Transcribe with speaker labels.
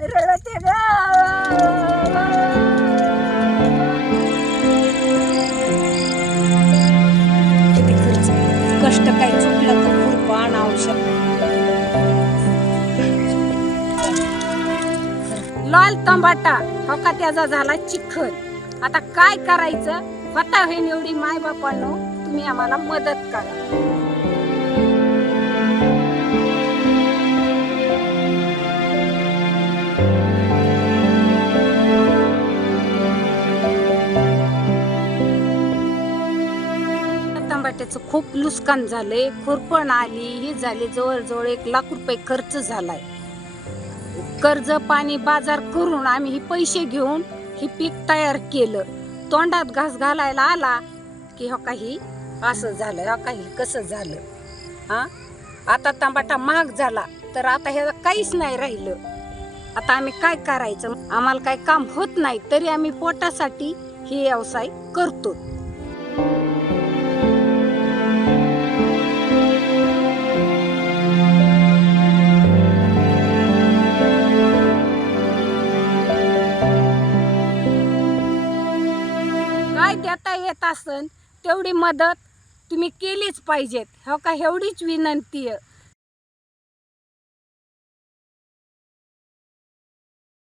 Speaker 1: रडते ग. किती खर्च कष्ट काय चुकलं तर खुरपान औषध लाल तंबाटा हो का त्याचा झाला चिखल. आता काय करायचं? होता होईन एवढी माय बापांनो तुम्ही आम्हाला मदत करा. टमाट्याचं खूप नुकसान झालंय. खुरपण आली ही झाली जवळजवळ एक लाख रुपये खर्च झालाय. कर्ज पाणी बाजार करून आम्ही हे पैसे घेऊन हे पीक तयार केलं. तोंडात घास घालायला आला की हो काही असं झालं हो काही कसं झालं? हा? आता टमाटा महाग झाला तर आता हे काहीच नाही राहिलं. आता आम्ही काय करायचं? आम्हाला काय काम होत नाही तरी आम्ही पोटासाठी हे व्यवसाय करतो. काय देता येत असन तेवढी मदत तुम्ही केलीच पाहिजेत. हो का? एवढीच विनंती आहे.